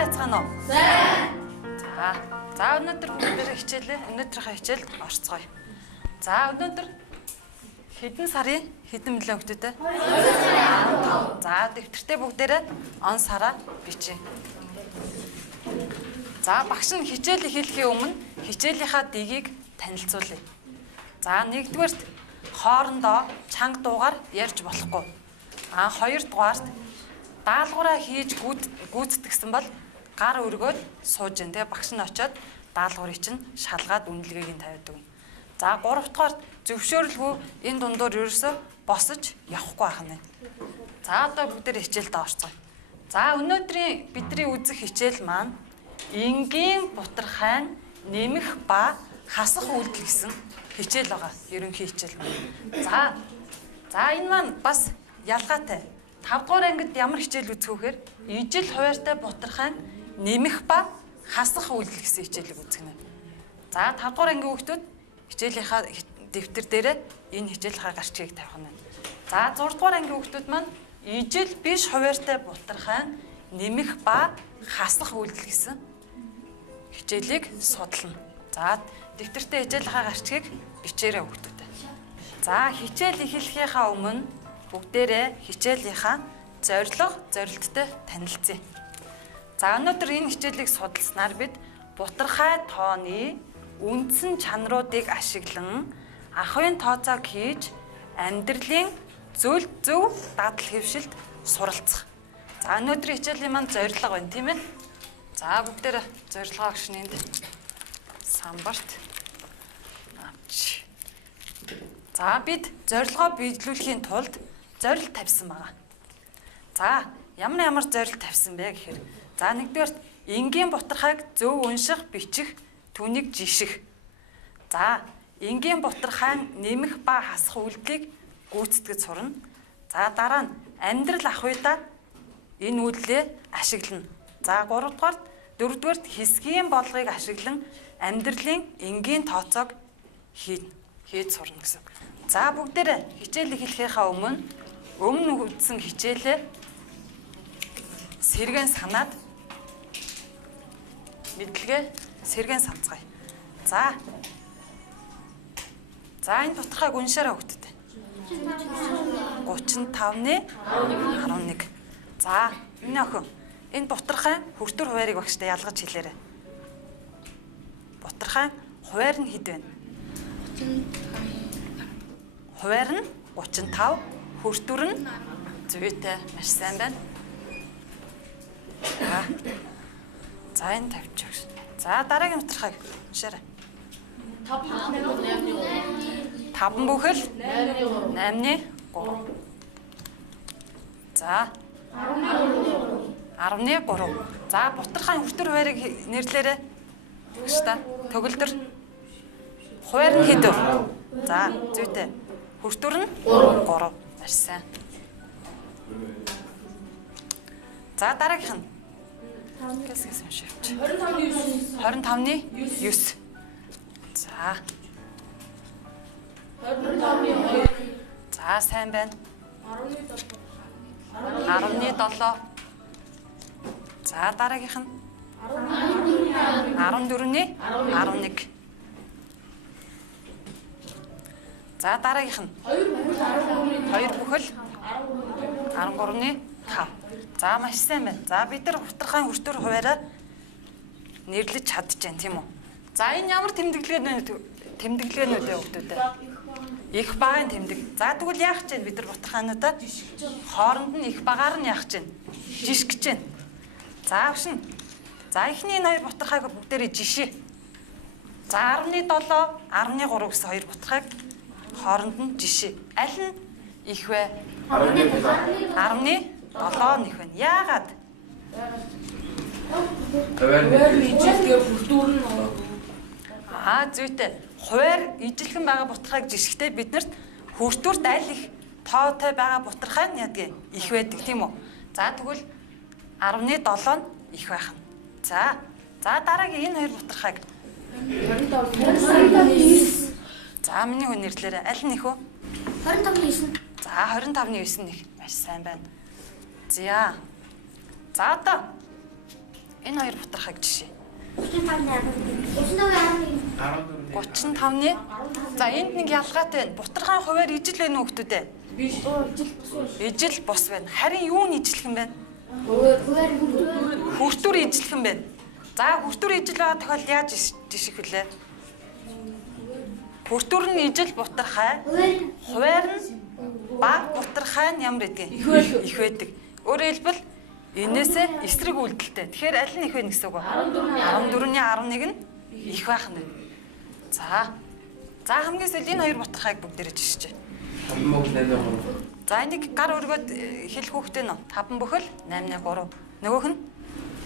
байцгаана уу? Сайн. За өнөөдөр бүгдээрээ хичээлээ. Өнөөдрийнхээ хичээлд орцгоё. За өнөөдөр хэдэн сарын хэдэн мөлөө хөгтөдөө? 2 сарын 15. За дэвтэртээ бүгдээрээ он сараа бичье. За багш нь хичээл эхлэхийн өмнө хичээлийнхаа дигийг танилцуулъя. За нэгдүгээрт хоорондоо чанга дуугаар ярьж болохгүй. Хоёрдугаарт даалгавраа хийж гүйцэтгсэн бол гар өргөөд сууж ин. Тэгээ багш нь очиод даалгаврыг чинь шалгаад үнэлгээг нь тавиадаг. За гуравдугаарт зөвшөөрлгүй энэ дундуур ерөөсөө босож явахгүй байх нь. За одоо бүгдээр хичээлдээ орцгоё. За өнөөдрийн бидний үзэх хичээл маань энгийн бутархай нэмэх ба хасах үйлдэл гэсэн хичээл байгаа. Ерөнхий хичээл маань. За энэ маань бас ялгаатай. 5 дугаар ангид ямар хичээл үзэх вэхээр ижил хуваартай бутархай нэмэх ба хасах үйлдэл гэсэн хичээлийг үзэх нэ. За 5 дугаар ангийн хүүхдүүд хичээлийнхаа дэвтэр дээрээ энэ хичээлийнхаа гарчгийг тавих нь. За 6 дугаар ангийн хүүхдүүд маань ижил биш хуваартай бутархай нэмэх ба хасах үйлдэл гэсэн хичээлийг судална. За дэвтэртээ хичээлийнхаа гарчгийг бичээрэй хүүхдүүд. За хичээл эхлэхийнхаа өмнө бүгдээрээ хичээлийнхаа зорилттой танилцъя. За өнөөдөр энэ хичээлийг судалснаар бид бутархай тооны үндсэн чанаруудыг ашиглан ахуйн тооцоог хийж амьдралын зөв дадал хэвшилд суралцах. За өнөөдрийн хичээлийн маань зорилго байна, тийм ээ? За бүгдээрээ зорилгоо гişнэнд самбарт авч. За бид зорилгоо биелүүлэхийн тулд зорилт тавьсан байгаа. За ямар зорилт тавьсан бэ гэхээр за нэгдүгээр энгийн бутархайг зөв унших, бичих, түүнийг жиших. За энгийн бутархай нэмэх ба хасах үйлдэлийг гүйцэтгэж сурна. За дараа нь амьдрал ахуйдаа энэ үйлдэлээ ашиглана. За 3 дугаарт 4 дугаарт хэсгийн бодлогыг ашиглан амьдралын энгийн тооцоог хийж сурна гэсэн. За бүгдээрээ хичээл эхлэхийнхаа өмнө үзсэн хичээлээ сэргэн санаад мэдлэгээ сэргэн санацгаая. За энэ бутархайг уншаарай хүүхдүүд. 35-ны 11. За миний охин энэ бутархай хүртүр хуваарийг багштай ялгаж хэлээрэй. Бутархай хуваар нь хэд вэ? Хуваар нь 35, хүртүр нь зүйтэй. Маш сайн байна. За энэ тавьчих. За дараагийн бутархайг уншаарай. 5 бүхэл 8-ны 3. За 10-ны 3. За бутархай хүртүр хуваарийг нэрлээрэй. Багштай төгөлдөр хуваар нь хэд вэ? За зүйтэй. Хүртүр нь 3. Маш сайн. За дараагийнх нь. Гэс уншаач. 25-ны 9. За 25-ны 2. За сайн байна. 10-ны 7. За дараагийнх нь 14-ны 11. За дараагийнх нь 2 бүхэл 13-ны 5. За маш сайн байна. За бид нар бутархай хүртүр хуваараа нэрлэж чадчихжээ, тийм үү? За энэ ямар тэмдэглэгээнүүд вэ хүүхдүүд? Их багын тэмдэг. За тэгвэл яах гэж бид нар бутархайнуудаа хооронд нь их багаар нь яах гэж жишг гэж байна. За авшин. За эхний энэ хоёр бутархайг бүгдээрээ жишээ. За 10-ны 7, 10-ны 3 гэсэн хоёр бутархайг хооронд нь жишээ. Аль нь их вэ? 10-ны 7 их байна. Яагаад? Хуваар ижилгээ бүрдүүр нь зүйтэй. Хуваар ижилхэн байгаа бутархайг жишгтээ биднэрт хүртүрт аль их тоотой байгаа бутархай нь ядгийг их байдаг, тийм үү? За тэгвэл 10-ны 7 нь их байх нь. За дараагийн энэ хоёр бутархайг 25-9. За миний хүн нэрлээрээ аль нь их вэ? 25-9. За 25-9 их. Маш сайн байна. За одоо Энэ хоёр бутархайг жишээ. 35-ны 35-ны. За энд нэг ялгаатай байна. Бутархайн хуваар ижил байна уу хүмүүс ээ? Ижил бус байна. Харин юу нь ижилхэн байна? Хүртүр ижилхэн байна. За хүртүр ижил байгаа тохиол яаж жиших вүлээ? Хүртүр нь ижил бутархай. Хуваар нь баг бутархай нь ямар гэдгийг их байдаг. Өөрөөр хэлбэл энээсээ эсрэг үйлдэлтэй. Тэгэхээр аль нь их вэ гэсэн үг вэ? 14-ний 11 нь их байх нь. За хамгийн сүүл энэ хоёр бутархайг бүгдээрээ жишиж. За энийг гар өргөд хэлэх хүүхдээ нөө 5 бүхэл 8-ны 3. Нөгөөх нь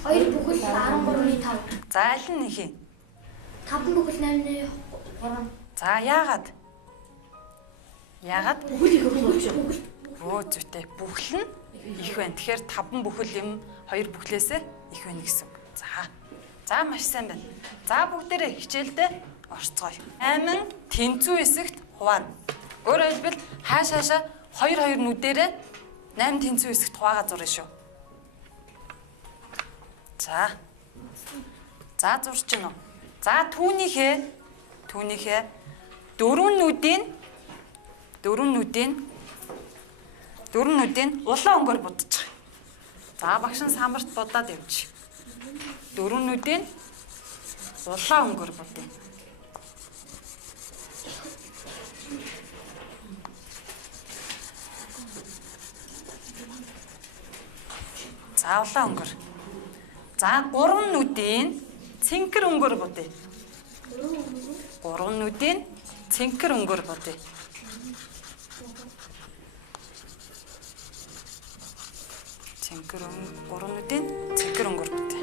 2 бүхэл 13-ны 5. за аль нь их юм? 5 бүхэл 8-ны 3. За яагаад? Бүхэл их болох. Өө зүйтэй. Бүхэл нь их байна. Тэгэхээр 5 бүхэл юм 2 бүхлээсээ их байна гэсэн. За маш сайн байна. За бүгдээрээ хичээлдээ орцгоё. 8 тэнцүү хэсэгт хуваана. Өөрөөр хэлбэл хаашаашаа 2 нүдээрээ 8 тэнцүү хэсэгт хуваагаа зурна шүү. За зурч гинөө. За түүнийхээ 4 нүдийн улаан өнгөөр будчих. За багш нь самарт будаад явчих. 4 нүдийн улаан өнгөөр будъя. За улаан өнгөр. За 3 нүдийн цэнхэр өнгөөр будъя. 3 нүдийн цэнхэр өнгөөр будъя. Гуравнуудын цэнхэр өнгөр бүтээ.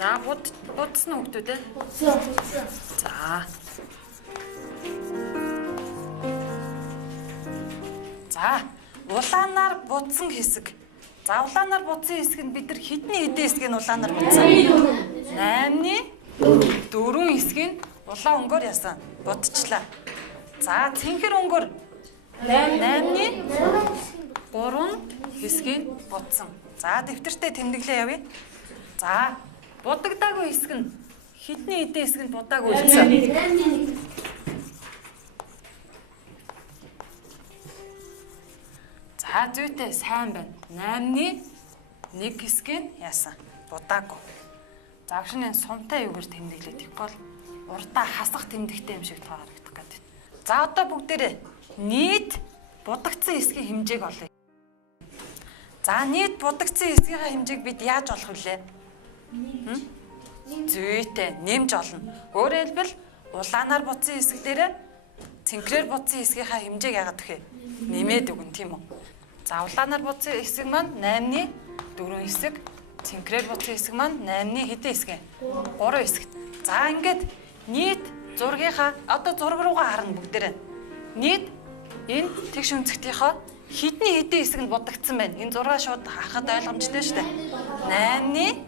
За будсан хүүхдүүд ээ. За улаанаар будсан хэсэг. За улаанаар будсан хэсэг нь бид нар хэдний хэдэн хэсгийг улаанаар будсан? 8-ны 4 хэсгийг улаан өнгөөр ясан. Будчихлаа. За цэнхэр өнгөөр 8-ны 3 хэсгийг будсан. За дэвтэртээ тэмдэглээ явъя. За будагдаагүй хэсэг нь хэдний хэдэн хэсэг нь будаагүй үлдсэн. За зүйтэй сайн байна. 8-ны 1 хэсгийг яасан. Будаагүй. За агшны сумтай юугаар тэмдэглээд их бол урдаа хасах тэмдэгтэй юм шиг таарагдах гэдэг. За одоо бүгдээрээ нийт будагдсан хэсгийн хэмжээг олъё. За нийт будагдсан хэсгийн хэмжээг бид яаж олох вүлээ? Зүйтэй нэмж олно. Өөрөөр хэлбэл улаанаар будсан хэсэг дээрээ цэнхрээр будсан хэсгийнхаа хэмжээг яагаад өгөх вэ? Нэмээд өгнө тийм үү? За улаанаар будсан хэсэг маань 8-ны 4 хэсэг, цэнхрээр будсан хэсэг маань 8-ны хэдэн хэсэг? 3 хэсэг. За ингээд нийт зургийнхаа одоо зураг руугаа харна бүгдээрээ. Нийт энэ тэгш үнцгтийнхаа хэдний хэдэн хэсэг нь будагдсан байна. Энэ зураг шууд харахад ойлгомжтой шүү дээ. 8-ны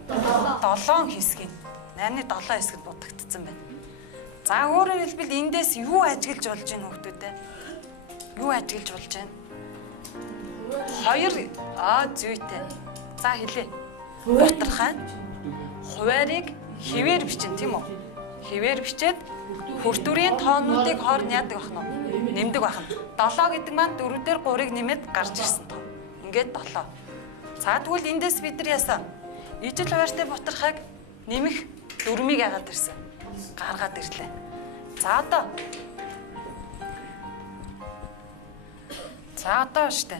7 хэсгийг 8-ны 7 хэсэгт будагдсан байна. За өөрөөр хэлбэл эндээс юу ажиглаж болж байна хүүхдүүдээ? Юу ажиглаж болж байна? 2 зүйтэй. За хэлээ. Бутархай хуваарийг хിവэр бичнэ тийм үү? Хിവэр бичээд хүртүрийн тоонуудыг хооронд яадаг бах нь? Нэмдэг бах нь. 7 гэдэг маань 4-ээр 3-ыг нэмээд гарч ирсэн тоо. Ингээд 7. За тэгвэл эндээс бид нар яасан? Ижил хуваартай бутархайг нэмэх 4-ийг яагаад ирсэн? Гаргаад ирлээ. За одоо штэ.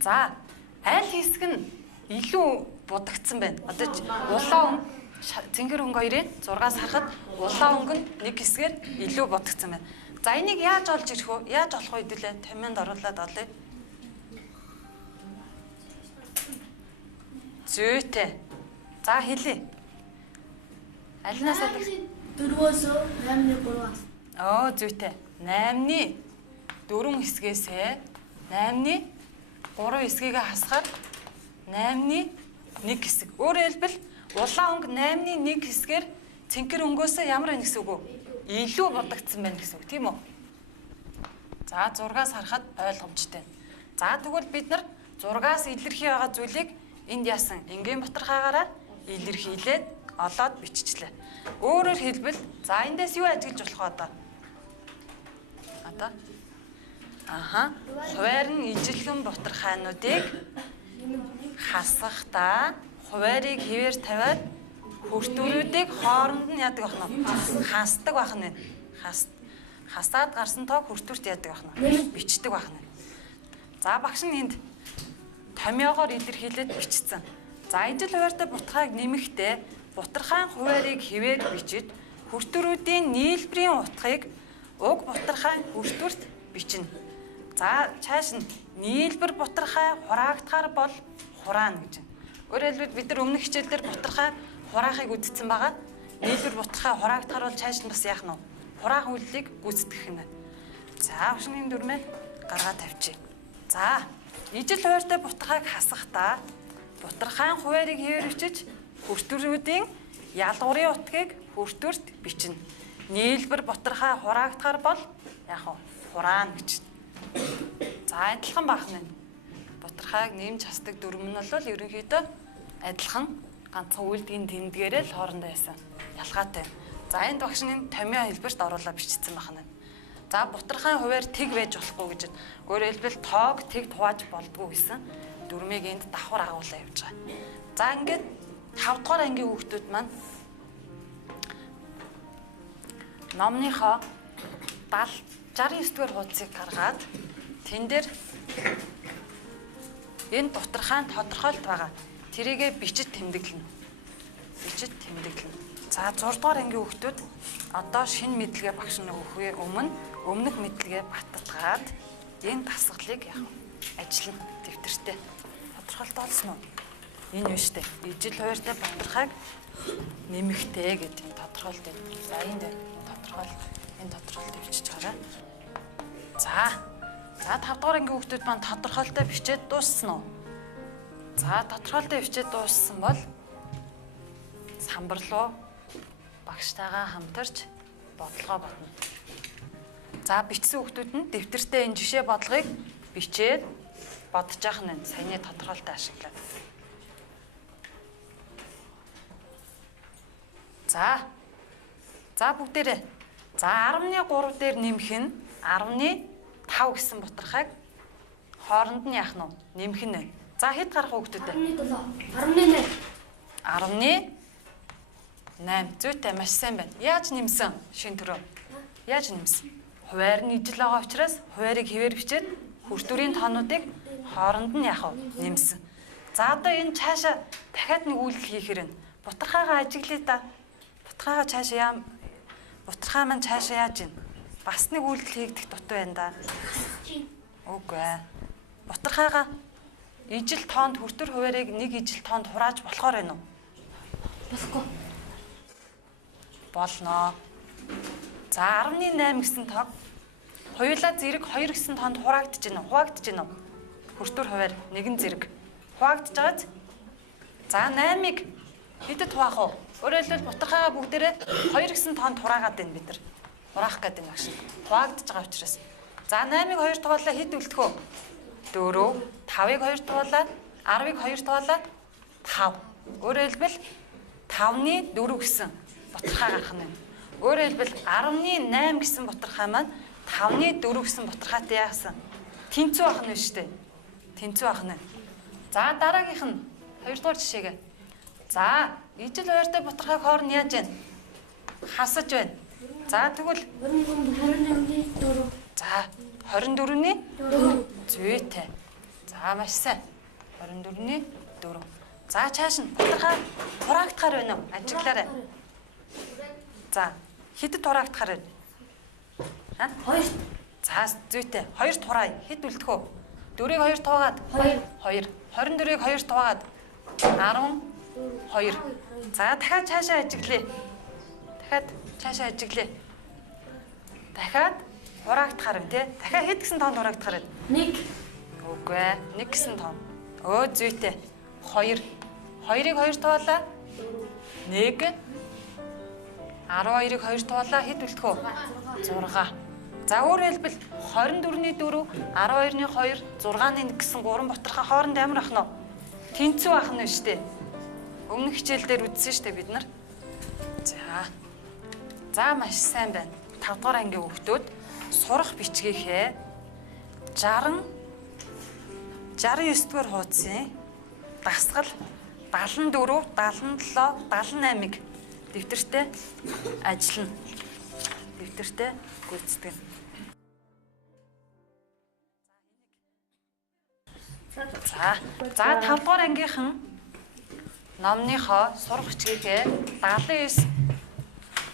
За аль хэсэг нь илүү будагдсан байна. Одоо улаан цэнхэр өнгө хоёрын 6-аас харахад улаан өнгө нь нэг хэсгээр илүү будагдсан байна. За энийг яаж олж ирэх вэ? Яаж олох вэ хэдүүлээ? Томьёонд оруулаад олъё. Зүйтэй. За хэлье. Алинаас 4-өөс 8-ны 3-аас. Зүйтэй. 8-ны 4 хэсгээс 8-ны 3 хэсгийг хасахаар 8-ны 1 хэсэг. Өөрөөр хэлбэл улаан өнгө 8-ны 1 хэсгээр цэнхэр өнгөөсөө ямар байна гэсэн үг вэ? Илүү будагдсан байна гэсэн үг, тийм үү? За, зургаас харахад ойлгомжтой. За, тэгвэл бид нар зургаас илэрхий байгаа зүйлийг энд яасан энгийн бутархаагаараа илэрхийлээд олоод биччихлээ. Өөрөөр хэлбэл за эндээс юу ажиглаж болох вэ одоо? Одоо хуваар нь ижилхэн бутархаануудыг хасахдаа хуваарийг хэвээр тавиад хүртүүрүүдийг хооронд нь яадаг бахна уу? Хасдаг бахна вэ? Хасаад гарсан тоо хүртүүрт яадаг бахна уу? Бичдэг бахна. За багш нь энд томьёогоор илэрхийлээд бичсэн. За ижил хуваартай бутархааг нэмэхдээ бутархаан хуваарийг хэвээр бичиж хүртүүрүүдийн нийлбэрийн утгыг уг бутархаан хүртүүрт бичнэ. За цааш нь нийлбэр бутархай хураагдахаар бол хураана гэж байна. Өөрөөр хэлбэл бид нар өмнөх хичээлдэр бутархай хураахыг үзсэн байгаа. Нийлбэр бутархай хураагдахаар бол цааш нь бас яах нь вэ? Хураах үйлдэлийг гүйцэтгэх юм байна. За багшны дүрмээ гаргаад тавьчих. За ижил хуваартай бутархайг хасахдаа бутархайн хуваарийг хэвээр бичиж хүртүүрүүдийн ялгуурын утгыг хүртүүрт бичнэ. Нийлбэр бутархай хураагдахаар бол яах вэ? Хураана гэж. За адилхан баахна. Бутархайг нэмж хасдаг дүрм нь бол ерөнхийдөө адилхан ганцхан үйлдгийн тэмдгээрээ л хоорондоо яасан ялгаатай. За энд багш нь томьёо хэлбэрт оруулаад бичсэн баахна. За бутархайн хуваар тэг байж болохгүй гэж. Өөрөөр хэлбэл тоог тэг хувааж болдгоо гэсэн дүрмийг энд давхар агуулаа явж байгаа. За ингээд 5 дугаар ангийн хүүхдүүд маань номныхоо 69 дугаар хуудсыг гаргаад тэн дээр энэ бутархаан тодорхойлт байгаа. Тэрийгэ бичиж тэмдэглэнэ. За 6 дугаар ангийн хүүхдүүд одоо шинэ мэдлэгээ багш нь өгөхөө өмнөх мэдлэгээ баттгаад энэ дасгалыг яах вэ? Ажиллана дэвтэртээ. Тодорхойлт олсон уу? Энэ биш үү? Ижил хуваартай бутархайг нэмэхтэй гэдэг тодорхойлт байна. За энэ тодорхойлтыг бичиж гараа. За 5 дугаар ангийн хүүхдүүд маань тодорхойлтоо бичээд дууссан уу? За тодорхойлтоо бичээд дууссан бол самбар руу багштайгаа хамтарч бодлогоо бодно. За бичсэн хүүхдүүд нь дэвтэртээ энэ жишээ бодлогыг бичээд бодож явах нь саяны тодорхойлтоо ашиглаад. За бүгдээрээ. За 10-3 дээр нэмэх нь 10-5 гэсэн бутархайг хооронд нь яах нь вэ? Нэмэх нь байна. За хэд гарах хүүхдүүдээ? 10-8. Зүйтэй маш сайн байна. Яаж нэмсэн? Шин төрөө. Яаж нэмсэн? Хуваар нь ижил байгаа учраас хуваарийг хэвээр бичээд хүртүүрийн тоонуудыг хооронд нь яах вэ? Нэмсэн. За одоо энэ цаашаа дахиад нэг үйлдэл хийхээр нь бутархайгаа ажиглая да. Бутархай маань цаашаа яаж ийн? Бас нэг үйлдэл хийгдэх дутуу байна да. Үгүй ээ. Бутархайгаа ижил тоонд хүртүр хуваарийг нэг ижил тоонд хурааж болохоор байна уу? Болохгүй. Болно. За 10-8 гэсэн тог хоёулаа зэрэг 2 гэсэн тоонд хуваагдаж байна уу? Хуваагдаж байна уу? Хүртүр хуваар нэгэн зэрэг хуваагдаж байгааз. За 8-ыг хэдэд хуваах вэ? Өөрөөр хэлбэл бутархайгаа бүгдээрээ 2 гэсэн тоонд хураагаад байна бид нар. Хураах гэдэг нь багш. Хуваагдаж байгаа учраас. За 8-ыг 2 тоолоо хэд үлдэх вэ? 4, 5-ыг 2 тоолоо, 10-ыг 2 тоолоо 5. Өөрөөр хэлбэл 5-ны 4 гэсэн бутархай гарах нь. Өөрөөр хэлбэл 10-ны 8 гэсэн бутархай маань 5-ны 4 гэсэн бутархайтай яасан? Тэнцүү байх нь шүү дээ. Тэнцүү байх нь. За дараагийнх нь 2 дугаар жишээгээ. За ижил хуваартай бутархайг хооронд яаж байна? Хасаж байна. За тэгвэл 24-ний 4. За 24-ний 4. Зүйтэй. За маш сайн. 24-ний 4. За цааш нь бутархай хураагдахаар байна уу? Ажиглаарай. За хэдэд хураагдахаар байна? 2. За зүйтэй. 2-т хураая. Хэд үлдэх вэ? 4-ийг 2-т хуваагаад 2. 24-ийг 2-т хуваагаад 12. За дахиад цаашаа ажиглая. Дахиад хураагдахаар юм тий. Дахиад хэд гэсэн тоонд хураагдахаар байна? 1. Үгүй ээ. 1 гэсэн том. Өө зүйтэй. 2. 2-ыг 2 туулаа. 1. 12-ыг 2 туулаа хэд үлдэх вэ? 6. За өөрөөр хэлбэл 24-ний 4, 12-ны 2, 6-ны 1 гэсэн 3 бутархаа хооронд ямар ах нь вэ? Тэнцүү ах нь шүү дээ. Өмнөх хичээл дээр үзсэн шүү дээ бид нар. За маш сайн байна. 5 дугаар ангийн хүүхдүүд сурах бичгийнхээ 69 дугаар хуудсын дасгал 74, 77, 78-ыг дэвтэртээ ажиллана. Дэвтэртээ гүйцэтгэн. За 5 дугаар ангийнхан номныхоо сурах бичгийнхээ 69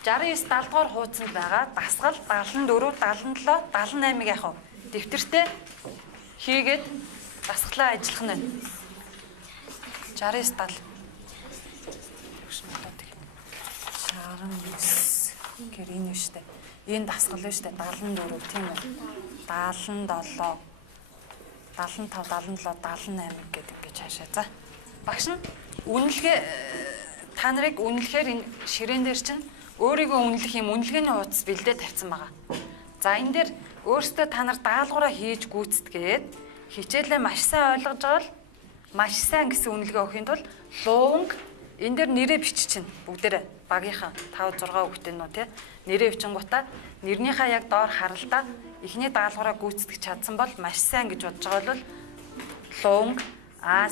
70 дугаар хуудсанд байгаа дасгал 74, 77, 78-ыг яах вэ? Дэвтэртээ хийгээд дасгалаа ажиллах нь байна. 69 70. 69 гэр энэ биш үү? Энэ дасгал биш үү? 74 тийм үү? 77 75, 77, 78 гэдэг ингэж хаашаа. За. Багш нь үнэлгээ та нарыг үнэлэхээр энэ ширээн дээр чинь өөрийгөө үнэлэх юм үнэлгээний хуудас бэлдээ тавьсан байгаа. За энэ дээр өөрсдөө та нар даалгавраа хийж гүйцэтгээд хичээлээ маш сайн ойлгож байгаа л маш сайн гэсэн үнэлгээ өгөхийн тулд луунг энэ дээр нэрээ биччихнэ. Бүгдээрээ багийнхан 5 6 хүүхдийн нөө тий нэрээ бичингуудаа нэрнийхээ яг доор харалтаа эхний даалгавраа гүйцэтгэж чадсан бол маш сайн гэж бодож байгаа бол луунг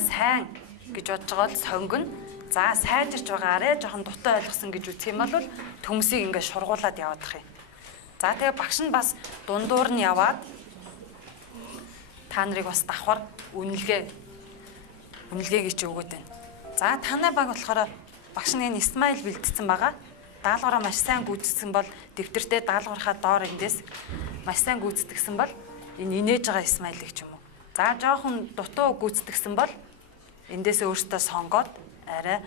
сайн гэж бодож байгаа бол сонгоно. За сайжирч байгаа арай жоохон дутаа ойлгосон гэж үзэх юм бол төмсийг ингээд шургуулад яваадах юм. За тэгээ багш нь бас дундуур нь яваад та нарыг бас давхар үнэлгээгээ чи өгөөд байна. За танай баг болохоор багш нь энэ Исмаил бэлдсэн байгаа. Даалгавраа маш сайн гүйцэтгсэн бол дэвтэртээ даалгаврахаа доор эндээс маш сайн гүйцэтгсэн бол энэ инээж байгаа Исмаилыг ч юм уу. За жоохон дутуу гүйцэтгсэн бол эндээс өөртөө сонгоод арай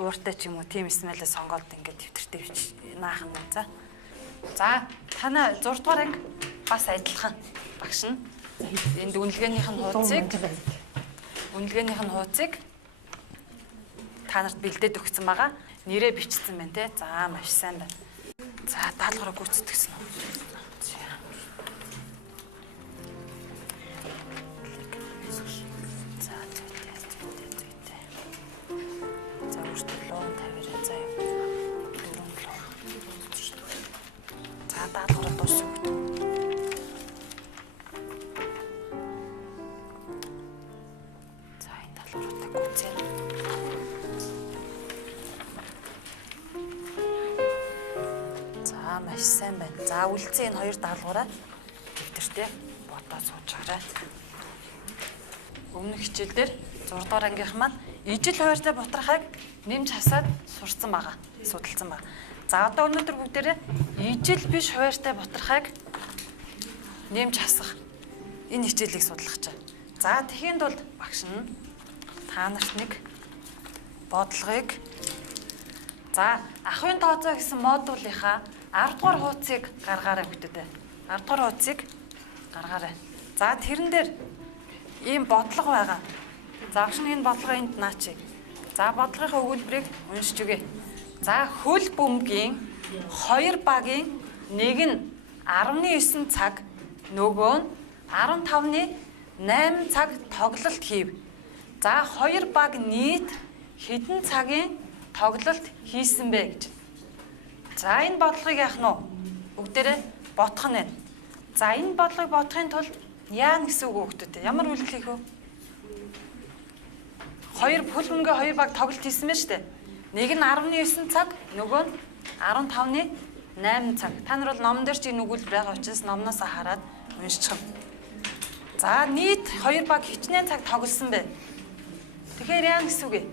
ууртай ч юм уу тийм Исмаилээ сонгоод ингээд дэвтэртээ наахан байна. За танай 6 дугаар анги бас адилхан багш нь энд үнэлгээнийх нь хуудсыг та нарт бэлдээд өгсөн байгаа. Нэрээ бичсэн байна те. За маш сайн байна. За даалгавраа гүйцэтгсэн. Даалгавраа дуусах. За энэ даалгавраа гүйцээнэ. За маш сайн байна. За үлдсэн энэ хоёр даалгавраа дэвтэртээ бодоод сууж байгаарай. Өмнөх хичээлдэр 6 дугаар ангийнх маань ижил хууртай бутрахыг нэмж хасаад сурцсан байгаа. Судалсан байгаа. За одоо өнөөдөр бүгдээрээ ижил биш хууртай бутрахыг нэмж хасах энэ хичээлийг судлах гэж байна. За тэхийн тулд багш нь та нарт нэг бодлогыг ахын тооцоо гэсэн модулийнхаа 10 дугаар хуудсыг гаргаарай бүгдээ. 10 дугаар хуудсыг гаргаарай. За тэрэн дээр ийм бодлого байгаа. За багш нь энэ бодлогоо энд наач. За бодлогынхаа өгүүлбэрийг уншиж өгье. За хөл бөмбөгийн 2 багийн нэг нь 19 цаг нөгөө нь 15-ны 8 цаг тоглолт хийв. За 2 баг нийт хэдэн цагийн тоглолт хийсэн бэ гэж. За энэ бодлогыг яах нь вэ? Бүгдээрээ бодох нь байна. За энэ бодлогыг бодохын тулд яа гэсэн үг өгдөг. Ямар үйлдэл хийх вэ? 2 хөл бөмбөгийн 2 баг тоглолт хийсэн байна шүү дээ. Нэг нь 19 цаг, нөгөө нь 15-ны 8 цаг. Та нар бол номон дээр ч энэ өгүүлбэр байгаа учраас номноос хараад уншчих. За нийт 2 баг хичнээн цаг тоглосон байна. Тэгэхээр яа гэсэн үг вэ?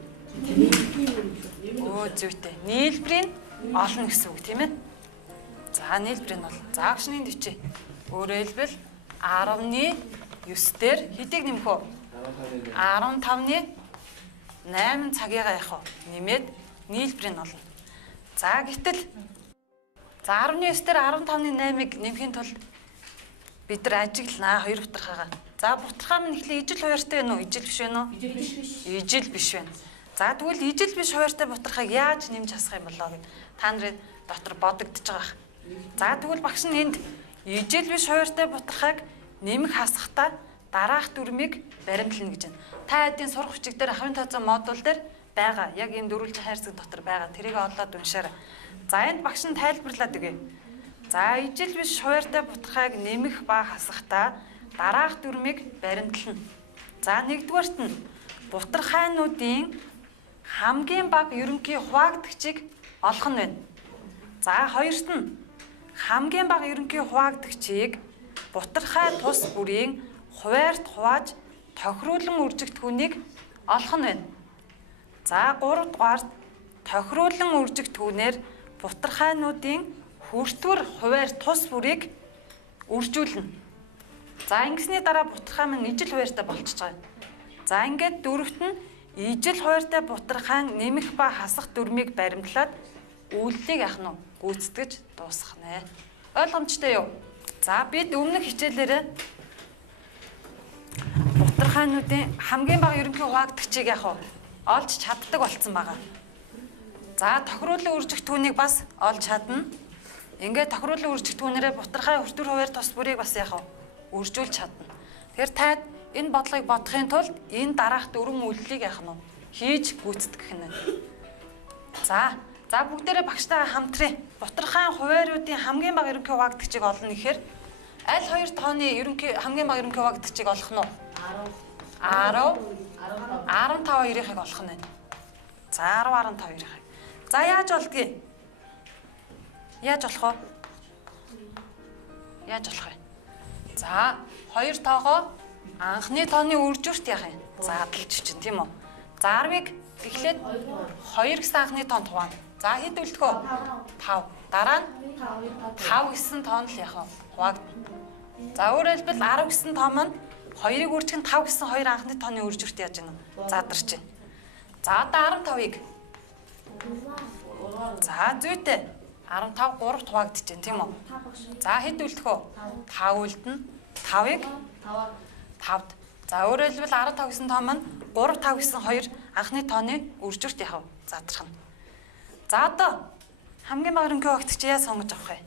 Зүйтэй. Нийлбэрийн олно гэсэн үг тийм ээ. За нийлбэрийн бол загшны төвчээ. Өөрөөр хэлбэл 10-ны 9 дээр хэдийг нэмэх вэ? 15-ны 8 цагийгаа яах вэ? Нэмээд нийлбэрийн олно. За гэтэл 19 дээр 15-ны 8-ыг нэмэхийн тулд бид нар ажиглана хоёр бутархаагаа. За бутархаа минь ихлэ ижил хуваартай байна уу? Ижил биш байна уу? Ижил биш байна. За тэгвэл ижил биш хуваартай бутархааг яаж нэмж хасах юм болоо гэд та нарын дотор бодогдож байгаа. За тэгвэл багш нь энд ижил биш хуваартай бутархааг нэмэх хасахдаа дараах дүрмийг баримтлана гэж байна. Та эдийн сурах бичиг дээр хавийн тооцоо модуль дээр байгаа. Яг ийм дөрвөлжин хайрцаг дотор байгаа. Тэрийг олоод уншаарай. За энд багш нь тайлбарлаад өгье. За ижил биш хуваартай бутархааг нэмэх ба хасахдаа дараах дүрмийг баримтлана. За нэгдүгээрт нь бутархайнуудын хамгийн бага ерөнхий хуваагдагчийг олох нь байна. За хоёрт нь хамгийн бага ерөнхий хуваагдагчийг бутархай тус бүрийн хуваарьт хувааж тохируулан үржигдэхүүнийг олох нь байна. За гуравдугаарт тохируулан үржигдэхүүнээр бутархайнуудын хүртвэр хуваарь тус бүрийг үржүүлнэ. За ингэсний дараа бутархай маань ижил хуваарьтай болчихж байгаа. За ингээд дөрөвт нь ижил хуваарьтай бутархайн нэмэх ба хасах дүрмийг баримтлаад үйлдэлийг яах нь гүйцэтгэж дуусгах нэ. Ойлгомжтой юу? За бид өмнөх хичээлээрээ бутархайнуудын хамгийн бага ерөнхий хуваагдагчийг яах вэ? Олж чаддаг болцсон байгаа. За тохируулан үржигдэхүүнийг бас олж чадна. Ингээд тохируулан үржигдэхүүнээрээ бутархай хүртвэр хуваарь тус бүрийг бас яах вэ? Үржүүлж чадна. Тэгэхээр та энэ бодлогыг бодохын тулд энэ дараах дөрвөн үйлдэлийг яах нь хийж гүйцэтгэх нь. За бүгдээрээ багштайгаа хамтрая. Бутархайн хуваарьуудын хамгийн бага ерөнхий хуваагдагчийг олно гэхээр аль хоёр тооны хамгийн бага ерөнхий хуваагдагчийг олох нь 10 15-2-ыг олох нь байна. За 10 15-2-ыг. За яаж олдгийг? Яаж олох вэ? Яаж олох вэ? За хоёр тоогоо анхны тооны үржүүрт яах юм? Задлж чинь тийм үү? За 10-ыг эхлээд 2 гэсэн анхны тоонд хуваана. За хэд үлдэхөө? 5. Дараа нь 5 гэсэн тоон л яах вэ? Хуваагдана. За өөрөөр хэлбэл 10 гэсэн тоо маань 2-ыг үржих нь 5 гэсэн 2 анхны тооны үржүүрт яаж гэнэ? Задарч байна. За одоо 15-ыг. За зүйтэй. 15 3-т хуваагдаж байна тийм үү? За хэд үлдэхөө? 5 үлдэнэ. 5-ыг 5-д. За өөрөөр хэлбэл 15 гэсэн тоо маань 3 5 гэсэн 2 анхны тооны үржүүрт яах вэ? Задрах нь. За одоо хамгийн бага ерөнхий хуваагдагч яаж сонгож авах вэ?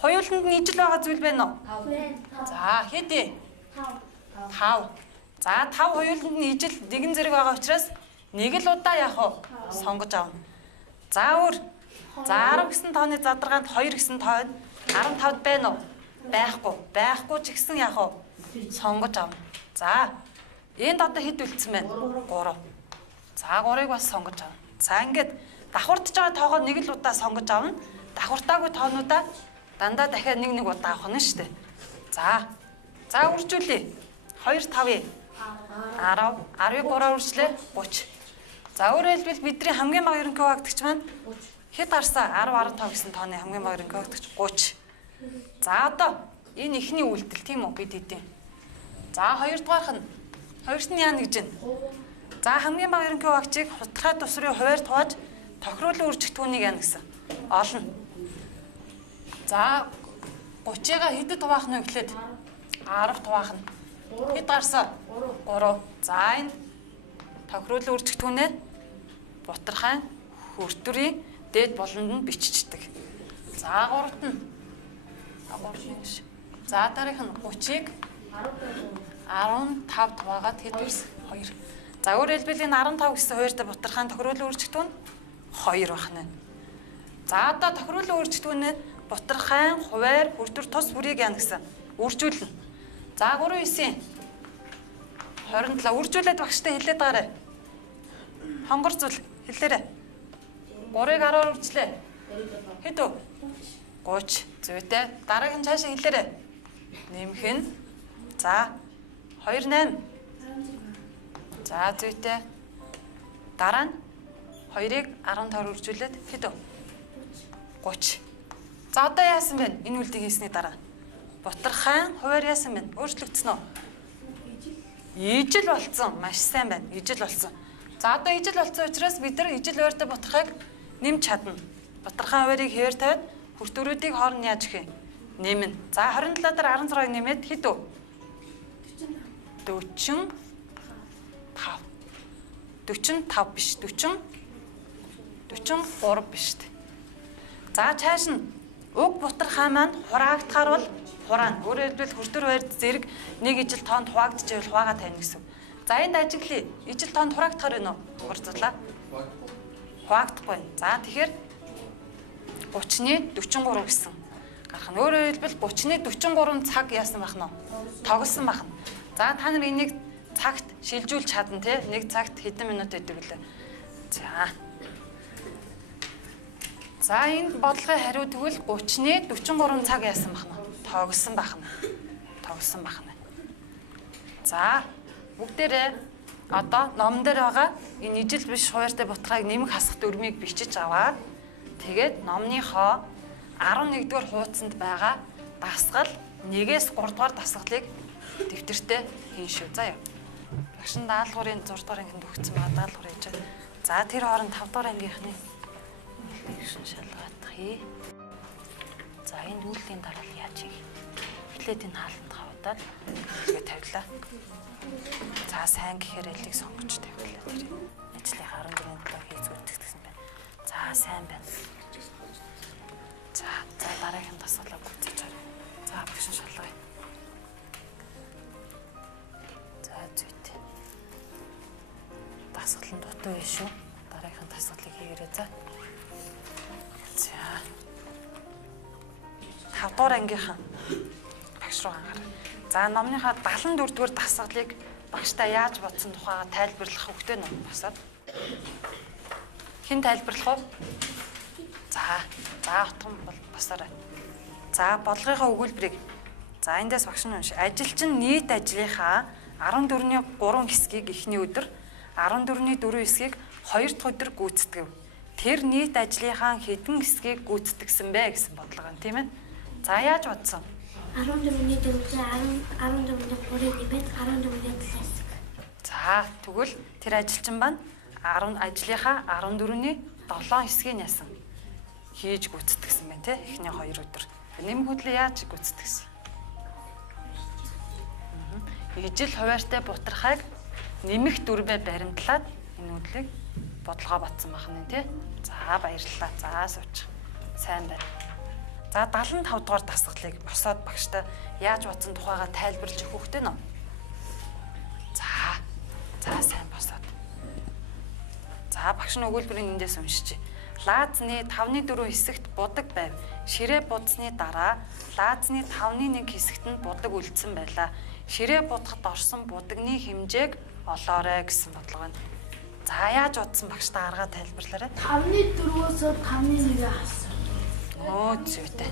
Хоёуланд нь ижил байгаа зүйл байна уу? За хэд вэ? 5. За 5 хоёуланд нь ижил нэгэн зэрэг байгаа учраас нэг л удаа яах вэ? Сонгож авна. За өөр. За 10 гэсэн тооны задаргаанд 2 гэсэн тоо 15-д байна уу? Байхгүй. Байхгүй ч гэсэн яах вэ? Сонгож авна. За энд одоо хэд үлдсэн байна? 3. За 3-ыг бас сонгож авна. За ингээд давхурдж байгаа тоогоо нэг л удаа сонгож авна. Давхуртаагүй тоонуудаа дандаа дахиад нэг удаа авах нь шүү дээ. За үржүүлээ. 2 5-ыг 10 10-ыг 3-аар үржлээ 30. За өөрөөр хэлбэл бидний хамгийн бага ерөнхий хуваагдагч маань хэд гарсан? 10 15 гэсэн тооны хамгийн бага ерөнхий хуваагдагч 30. За одоо энэ ихний үйлдэл тийм үү бид хэдийн. За хоёрдугаарх нь хоёрт нь яа гэж байна? За хамгийн бага ерөнхий хуваагдагчийг хутгай тусрын хуваарьт хувааж тохируулан үржигдэхүүнийг яана гэсэн. Олно. За 30-ыг хэдэд хуваах нь гэхлээр 10-т хуваах нь. Хэд гарсан? 3. За энэ тохируулан үржигдэхүүнээ бутархайн хүртвэрийн дээд болонд нь биччихдэг. За 3-т нь. За дараах нь 30-ыг 15-д хуваагаад хэд ирсэн? 2. За өөрөөр хэлбэл энэ 15 гэсэн хуваарьтай бутархайн тохируулан үржигдэхүүн 2 байна. За одоо тохируулан үржигдэхүүнээ бутархайн хуваарь хүртвэр тус бүрийг яана гэсэн үржүүлнэ. За 3 9 27 үржүүлээд багштай хэлээд байгаарай. Хонгор зүйл хэлээрэй. 3-ыг 10-аар үржлээ. Хэд вэ? 30. Зүйтэй. Дараагийн цаашаа хэлээрэй. Нэмэх нь. За 2 8. За зүйтэй. Дараа нь 2-ыг 15-аар үржүүлээд хэд вэ? 30. За одоо яасан бэ? Энэ үйлдэл хийсний дараа. Бутархайн хуваарь яасан бэ? Өөрчлөгдсөн үү? Ижил болцсон. Маш сайн байна. Ижил болцсон. За одоо ижил болцсон учраас бид нар ижил хуваарьтай бутархайг нэмж чадна. Бутархайн хуваарийг хэвээр тавиад хүртвэрүүдийг хооронд яаж гэх юм? нэмнэ. За 27 дээр 16-ыг нэмээд хэд вэ? 45. 45 биш 43 биш үү? За цааш нь уг бутархай маань хураагдахаар бол хураана. Өөрөөр хэлбэл хүртэр байр зэрэг нэг ижил тоонд хуваагдчихвэл хуваагаа тавина гэсэн. За энд ажиглая. Ижил тоонд хураагдахаар байна уу? Хурцлаа. Хуваагдахгүй. За тэгэхээр 30-ны 43 гэсэн. Гарах нь. Өөрөөр хэлбэл 30-ны 43 цаг яасан байх нь? Тоглосон байх нь. За та нар энийг цагт шилжүүлж чадна тий. Нэг цагт хэдэн минут байдаг вүлээ. За энэ бодлогын хариу тэгвэл 30-ны 43 цаг яасан байх нь? Тоглосон байх нь. Тоглосон байх нь. За бүгдээрээ одоо ном дээр байгаа энэ ижил биш хуваартай бутгайг нэмэх хасах дүрмийг бичиж аваад тэгээд номныхоо 11-р хуудсанд байгаа дасгал 1-ээс 3-р дасгалыг дэвтэртээ хийн шүү. За яа. Багшин даалгаврын 6-р ангинд өгсөн байгаа даалгавар хийж байна. За тэр хооронд 5-р ангийнхны нэгэн шалгаадахыг. За энэ үйлдлийн дараа нь яаж юм? Эхлээд энэ хаалтанд хавтаад хэлгээ тавилаа. За сайн гэхээр элийг сонгож тавилаа тэр. Ажлын 14-нд хийцгүүлдэг гэсэн байна. За сайн байна. За дараагийн дасгалаа гүйцэж харъя. За багшин шалгая. За зүйтэй. Дасгал нь дутуу биш шүү. Дараагийн дасгалыг хийгээрэй за. За 5-р ангийнхан багш руу анхаарай. За номныхаа 74-р дасгалыг багштай яаж бодсон тухайга тайлбарлах хөвгтэй ном басаад. Хэн тайлбарлах вэ? За отгон бол басаарай. За бодлогынхаа өгүүлбэрийг за эндээс багш нь унш. Ажилчин нийт ажлынхаа 14-ний 3 хэсгийг эхний өдөр, 14-ний 4 хэсгийг 2 дахь өдөр гүйцэтгэв. Тэр нийт ажлынхаа хэдэн хэсгийг гүйцэтгсэн бэ гэсэн бодлого юм тийм ээ. За яаж бодсон? 14-ний 4-ийг 14-ний 3-ыг нэмээд 14-ний 7 хэсэг. За тэгвэл тэр ажилчин маань ажлынхаа 14-ний 7 хэсгийг яасан? Хийж гүйцэтгсэн байна те эхний 2 өдөр. Нэмэх хөдлөө яаж гүйцэтгсэн? Ижил хуваартай бутархайг нэмэх дүрмээр баримтлаад энэ хөдлийг бодлогоо батсан байна те. За баярлалаа. За сууч. Сайн байна. За 75 дугаар дасгалыг босоод багштай яаж бодсон тухайга тайлбарлаж өгөх хөхтэй нөө. За сайн босоод. За багш нь өгүүлбэрийн эндээс уншиж. Лаазны 5-ны 4 хэсэгт будаг байв. Ширээ будсны дараа лаазны 5-ны 1 хэсэгт нь будаг үлдсэн байлаа. Ширээ будахад орсон будагны хэмжээг олоорой гэсэн бодлого байна. За яаж бодсон багштай аргаа тайлбарлаарай. 5-ны 4-өөс 5-ны 1-ийг хассан. Зүйтэй.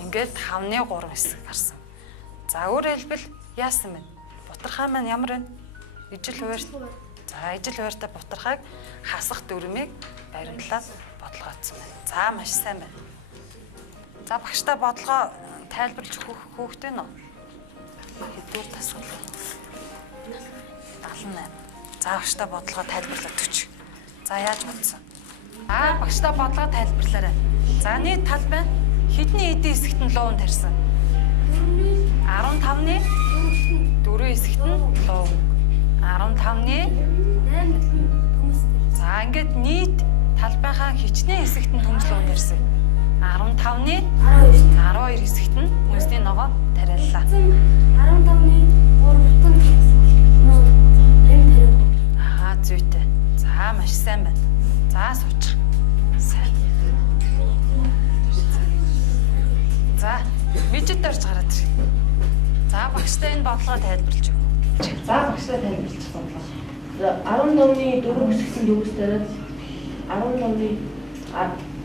Ингээд 5-ны 3 хэсэг гарсан. За өөрөөр хэлбэл яасан бэ? Бутархай маань ямар вэ? Ижил хуваарь. За ижил хуваарьтай бутархайг хасах дүрмийг баримтлаад бодлогоодсон байна. За маш сайн байна. За багштай бодлогоо тайлбарлаж өгөх хөхтэй нөө. Хэдүүр тасгал. 78. За багштай бодлогоо тайлбарлаад өгч. За яаж бодсон? Багштай бодлогоо тайлбарлаарай. За нийт тал байна. Хэдний эдийн хэсэгт нь луун тарьсан? 15-ны 4 хэсэгт нь луун. 15-ны 8 За ингээд нийт талбайхаа хичнээн хэсэгт нь төмс луун тарьсан. 15-ны 12 хэсэгт нь төмсний ногоо тариаллаа. 15-ны 3-т нь зүйтэй. За маш сайн байна. За сууч. Сайн. За видеот орж гараад ирэх. За багштай энэ бодлогоо тайлбарлаж өгнө. За багштай тайлбарлаж бодлоо. 15-ны 4 хэсэгт нь төгс тариад 15-ны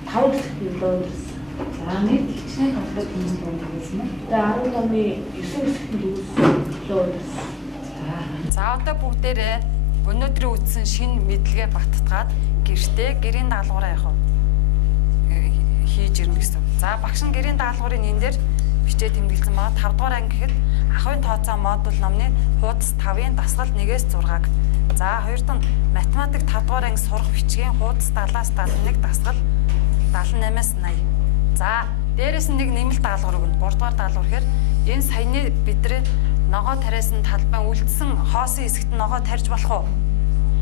5 хэсэгт нь луундарсан. За нэг хичнээн хамтлаг төгс луундарсан. Тэгээ 15-ны 9 хэсэгт нь төгс луундарсан. За одоо бүгдээрээ өнөөдрийн үтсэн шинэ мэдлэгээ баттгаад гэртээ гэрийн даалгавраа явах хийж ирнэ гэсэн. За багш нь гэрийн даалгаврын энэ дээр бичээ тэмдэглэсэн байгаа 5 дугаар анги гэхэд ахуйн тооцоо модуль номны хуудас 5-ын дасгал 1-ээс 6-г. За 2 дахь математик 5 дугаар анги сурах бичгийн хуудас 70-аас 71 дасгал 78-аас 80. За Дээрээс нь нэг нэмэлт даалгавар өгнө. 3 дугаар даалгавар гэхээр энэ саяны бидний ногоо тариасан талбай үлдсэн хоосон хэсэгт ногоо тарьж болох уу?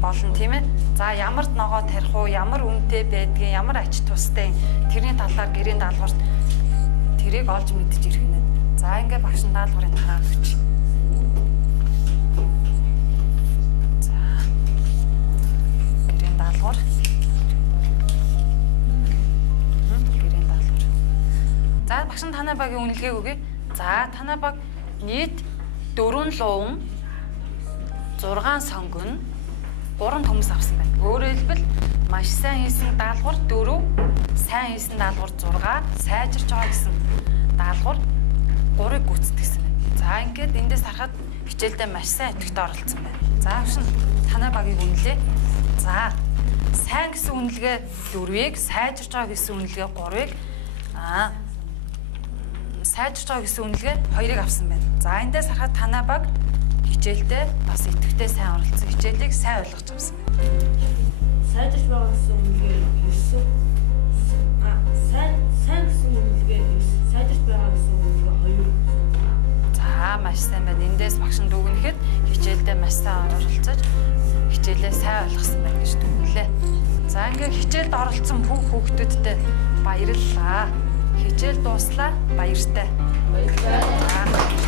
Болно тийм ээ. За ямар ногоо тарих уу, ямар үнэтэй байдгийг, ямар ач тустай тэрний талаар гэрийн даалгаварт тэрийг олж мэдж ирэх нэ. За ингээ багш даалгаврын тараалт өгч. За гэрийн даалгавар. Гэрийн даалгавар. За багш танай багийн үнэлгээг өгье. За танай баг нийт 4 луун 6 сонгон 3 төмс авсан байна. Өөрөөр хэлбэл маш сайн хийсэн даалгавар 4, сайн хийсэн даалгавар 6, сайжирч байгаа гэсэн даалгавар 3-ыг гүйцэтгэсэн байна. За ингээд эндээс харахад хичээлдээ маш сайн идэвхтэй оролцсон байна. За авшин танай багийг үнэлээ. За сайн гэсэн үнэлгээ 4-ийг, сайжирч байгаа гэсэн үнэлгээ 3-ыг, сайжирч байгаа гэсэн үнэлгээ 2-ыг авсан байна. За эндээс харахад танай баг хичээлдээ бас идэвхтэй сайн оролцсон, хичээлийг сайн ойлгож авсан байна. Сайжирч байгаа гэсэн үнэлгээ 9. Сайн гэсэн үнэлгээ 9. Сайжирч байгаа гэсэн үнэлгээ 2. За маш сайн байна. Эндээс багшинд дүгнэхэд хичээлдээ маш сайн оролцож хичээлээ сайн ойлгосон байна гэж дүгнэлээ. За ингээ хичээлд оролцсон бүх хүүхдүүдтэй баярлалаа. Хичээл дууслаа. Баяртай. Баярлалаа.